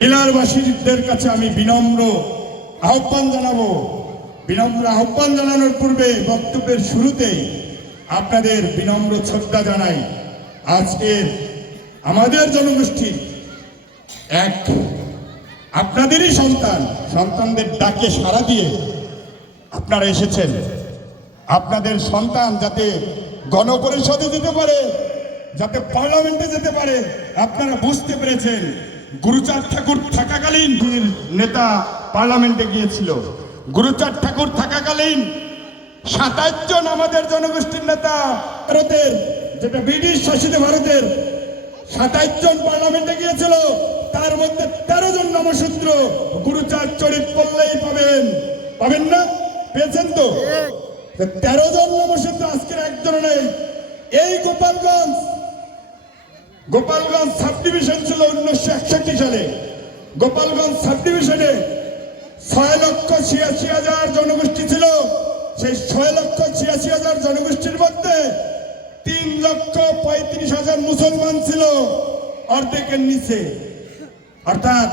জেলারবাসীদের কাছে আমি বিনম্র আহ্বান জানানোর পূর্বে বক্তব্যের শুরুতেই আপনাদের বিনম্র শ্রদ্ধা জানাই। আজকের আমাদের জনগোষ্ঠী এক আপনাদেরই সন্তানদের ডাকে সাড়া দিয়ে আপনারা এসেছেন। আপনাদের সন্তান যাতে গণপরিষদে যেতে পারে, যাতে পার্লামেন্টে যেতে পারে, আপনারা বুঝতে পেরেছেন। গুরুচাঁদ ঠাকুর থাকাকালীন নেতা পার্লামেন্টে গিয়েছিল। গুরুচাঁদ ঠাকুর থাকাকালীন 27 জন আমাদের জনগোষ্ঠীর নেতা, ভারতের যেটা ব্রিটিশ শাসিত ভারতের 27 জন পার্লামেন্টে গিয়েছিল। তার মধ্যে 13 জন নামসূত্র। গুরুচাঁদ চরিত পড়লেই পাবেন না? পেয়েছেন তো? 13 জন নামসূত্র, আজকের একজন নেই। এই গোপালগঞ্জ সাব ডিভিশন ছিল 1961 সালে। গোপালগঞ্জ সাব ডিভিশনে 6,86,000 জনগোষ্ঠী ছিল। সেই 6,86,000 জনগোষ্ঠীর মধ্যে 3,35,000 মুসলমান ছিল, অর্ধেকের নিচে, অর্থাৎ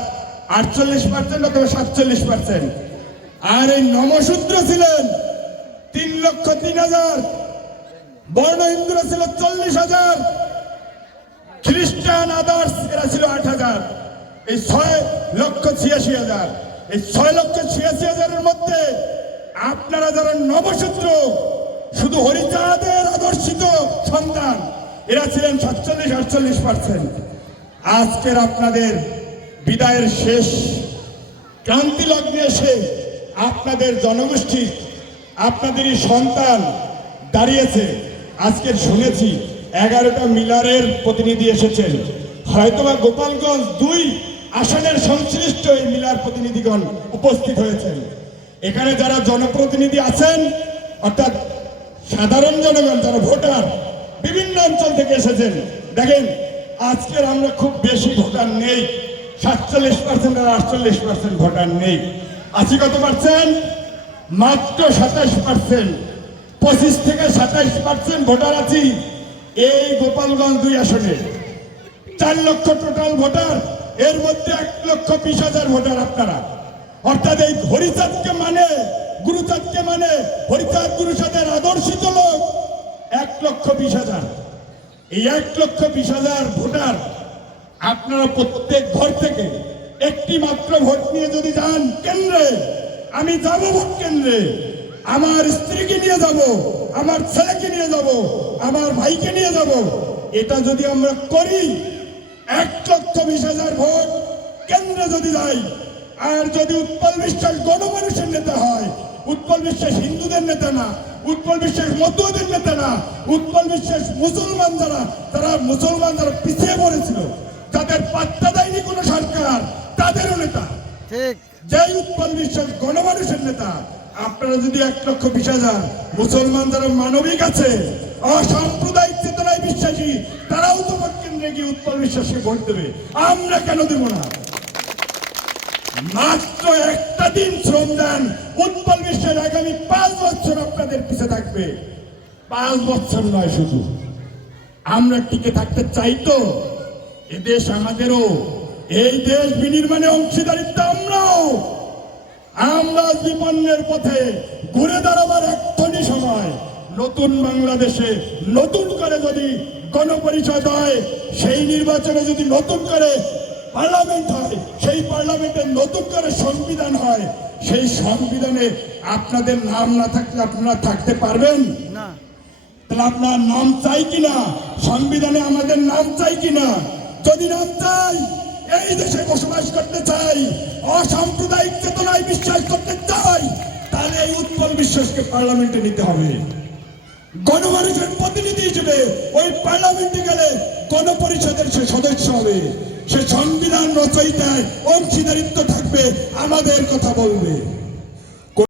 48% অথবা 47%। আর এই নমশূদ্র ছিলেন 3,03,000, বর্ণ হিন্দুরা ছিল 40,000, খ্রিস্টান আদার্স এরা ছিল 8,000। এই 6,86,000, এই 6,86,000-এর মধ্যে আপনারা যারা নবশূদ্র, শুধু হরিচাঁদের আদর্শিত সন্তান, এরা ছিলেন 47-48%। আজকের আপনাদের বিদায়ের শেষ ক্রান্তি লগ্নে এসে আপনাদের জনগোষ্ঠী, আপনাদেরই সন্তান দাঁড়িয়েছে। আজকের শুনেছি 11টা মিলারের প্রতিনিধি এসেছেন। হয়তোবা গোপালগঞ্জ 2 আসনের সংশ্লিষ্ট এই মিলার প্রতিনিধিগণ উপস্থিত হয়েছেন। এখানে যারা জনপ্রতিনিধি আছেন, অর্থাৎ সাধারণ জনগণ, যারা ভোটার, বিভিন্ন অঞ্চল থেকে এসেছেন। দেখেন, আজকের আমরা খুব বেশি ভোটার নেই, 47% আর 48% ভোটার নেই। আছি কত পার্সেন্ট? মাত্র 27%। 25 থেকে 27% ভোটার আছি এই গোপালগঞ্জ 2 আসনে। 4 লক্ষ টোটাল ভোটার, এর মধ্যে 1,20,000 ভোটার আপনারা। অর্থাৎ এই হরিচাঁদকে মানে, গুরুচাঁদকে মানে, হরিচাঁদ গুরুচাঁদের আদর্শিত লোক 1,20,000। এই 1,20,000 ভোটার আপনারা প্রত্যেক ঘর থেকে একটি মাত্র ভোট নিয়ে যদি যান কেন্দ্রে, আমি যাব ভোট কেন্দ্রে, আমার স্ত্রীকে নিয়ে যাব, আমার ছেলেকে নিয়ে যাব, আমার ভাইকে নিয়ে যাব, এটা যদি আমরা করি, 1,20,000 ভোট কেন্দ্রে যদি যাই, আর যদি উৎপল বিশ্বাস গণমানুষের নেতা হয়, উৎপল বিশ্বাস হিন্দুদের নেতা না, উৎপল বিশ্বাস মতুয়াদের নেতা না, উৎপল বিশ্বাস মুসলমান যারা পিছিয়ে পড়েছিল, তাদের পাত্তা দেয়নি কোন সরকার, তাদেরও নেতা। ঠিক, যে উৎপল বিশ্বাস গণমানুষের নেতা। আপনারা যদি 1,20,000 মুসলমান যারা মানবিক আছে, অসাম্প্রদায়িক চেতনায় বিশ্বাসী, তারাও তো ভোট কেন্দ্রে গিয়ে উৎপল বিশ্বাসকে ভোট দেবে, আমরা কেন দেব না? মাত্র একটা দিন শ্রম দেন, উৎপল বিশ্বের আগামী 5 বছর আপনাদের পিছে থাকবে। 5 বছর নয়, শুধু আমরা টিকে থাকতে চাই তো? এ দেশ আমাদেরও, এই দেশ বিনির্মাণে অংশীদারিত্ব আমরাও। আমরা বিপন্নের পথে ঘুরে দাঁড়াবার এক্ষুনি সময়। নতুন বাংলাদেশে নতুন করে যদি গণপরিষদ হয়, সেই নির্বাচনে যদি নতুন করে পার্লামেন্ট হয়, সেই পার্লামেন্টে নতুন করে সংবিধান হয়, সেই সংবিধানে আপনাদের নাম না থাকলে আপনারা থাকতে পারবেন না? তাহলে আপনার নাম চাই কিনা? সংবিধানে আমাদের নাম চাই কিনা? যদি নাম চাই, এই দেশে বসবাস করতে চাই, অসাম্প্রদায়িক চেতনায় বিশ্বাস করতে চাই, তাহলে এই উৎপল বিশ্বাসকে পার্লামেন্টে নিতে হবে। গণমানুষের প্রতিনিধি হিসেবে ওই পার্লামেন্টে গেলে গণপরিষদের সে সদস্য হবে, সে সংবিধান রচয়িতায় অংশীদারিত্ব থাকবে, আমাদের কথা বলবে।